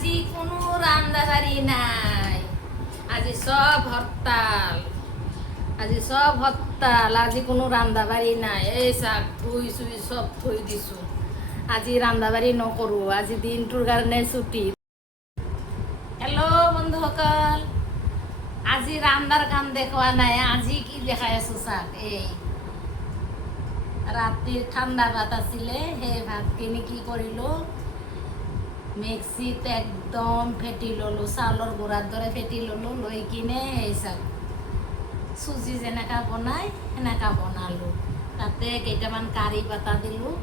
আজি কোনো রান্দাবাড়ি নাই, আজি সব হরতাল, আজি সব হরতাল, আজি কোনো রান্দাবাড়ি নাই। এই শাক ধুই চুই সব থৈ দিছো, আজি রান্দাবাড়ি নকৰো, আজি দিনটোৰ কাৰণে ছুটি। হেল্ল' বন্ধুসকল, আজি ৰান্ধাৰ কাম দেখুৱা নাই, আজি কি দেখাই আছো চাক। এই ৰাতিৰ ঠাণ্ডা ভাত আছিলে, সেই ভাতখিনি কি কৰিলোঁ, মিক্সিত একদম ফেটি ল'লোঁ, চাউলৰ গুড়াৰ দৰে ফেটি ল'লোঁ, লৈ কিনে সেই চাক চুজি যেনেকা বনাই সেনেকা বনালোঁ। তাতে কেইটামান কাৰি পাতা দিলোঁ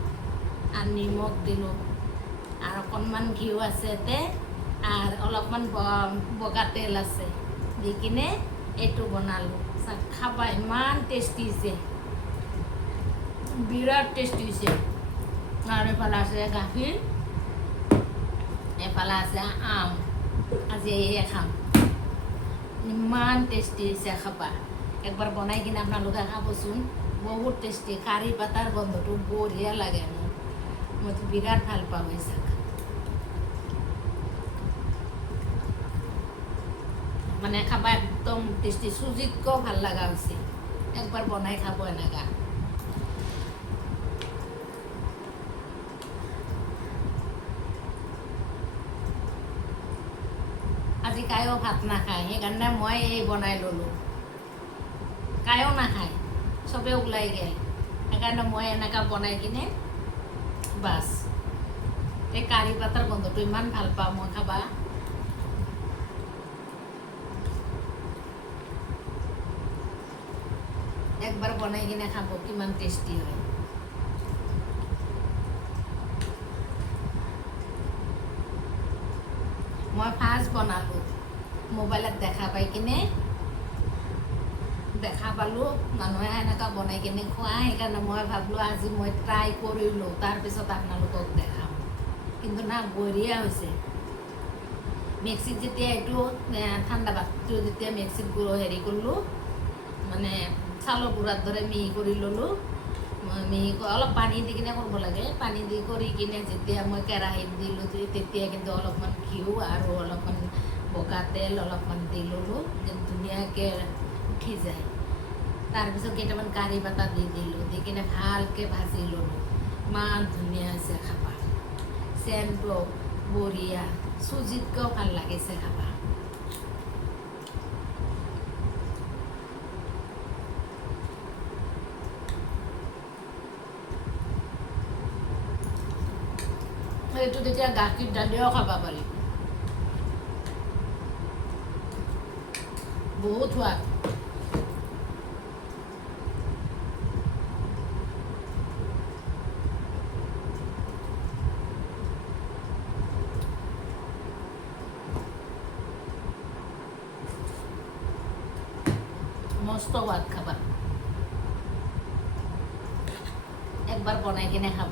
আৰু নিমখ দিলোঁ আৰু অকণমান ঘিউ আছে ইয়াতে আৰু অলপমান বগা তেল আছে, দি কিনে এইটো বনালোঁ। চাক খাবা, ইমান টেষ্টি হৈছে, বিৰাট টেষ্টি হৈছে। আৰু এইফালে আছে গাখীৰ, এফালে আছে আম, আজি এয়ে খাম। ইমান টেষ্টি হৈছে, খাবা একবাৰ বনাই কিনে আপোনালোকে খাবচোন, বহুত টেষ্টি। কাৰি পাতাৰ গন্ধটো বঢ়িয়া লাগে মোৰ, মইতো বিৰাট ভাল পাওঁ এই চাক। মানে খাবা একদম টেষ্টি, চুজিতকৈও ভাল লগা হৈছে। একবাৰ বনাই খাব এনেকা। আজি কায়ো ভাত নাখায়, সেইকাৰণে মই এই বনাই ল'লোঁ। কায়ো নাখায়, চবে ওলাই গ'ল, সেইকাৰণে মই এনেকা বনাই কিনে বাছ। এই কাৰি পাতাৰ গন্ধটো ইমান ভাল পাওঁ মই, খাবা। একবাৰ বনাই কিনে খাব, কিমান টেষ্টি হয়। মই ফাৰ্ষ্ট বনালোঁ, মোবাইলত দেখা পাই কিনে, দেখা পালোঁ মানুহে এনেকুৱা বনাই কিনে খোৱা, সেইকাৰণে মই ভাবিলোঁ আজি মই ট্ৰাই কৰিলোঁ, তাৰপিছত আপোনালোকক দেখাম। কিন্তু না, বঢ়িয়া হৈছে। মিক্সিত যেতিয়া এইটো ঠাণ্ডা ভাতটো যেতিয়া মিক্সিত হেৰি কৰিলোঁ, মানে চাউলৰ গুড়াৰ দৰে মিহি কৰি ল'লোঁ, মিহি অলপ পানী দি কিনে কৰিব লাগে। পানী দি কৰি কিনে যেতিয়া মই কেৰাহীত দিলোঁ, তেতিয়া কিন্তু অলপমান ঘিউ আৰু অলপমান বগা তেল অলপমান দি ল'লোঁ, যেন ধুনীয়াকৈ উঠি যায়। তাৰপিছত কেইটামান কাৰি পাতা দি দিলোঁ, দি কিনে ভালকৈ ভাজি ল'লোঁ। ইমান ধুনীয়া হৈছে, খাবা। চেণ্টটো বঢ়িয়া, চুজিতকৈও ভাল লাগিছে, খাবা। এইটো তেতিয়া গাখীৰ ঢালিও খাব পাৰি, বহুত সোৱাদ। মস্ত সোৱাদ, খাবা। একবাৰ বনাই কিনে খাব।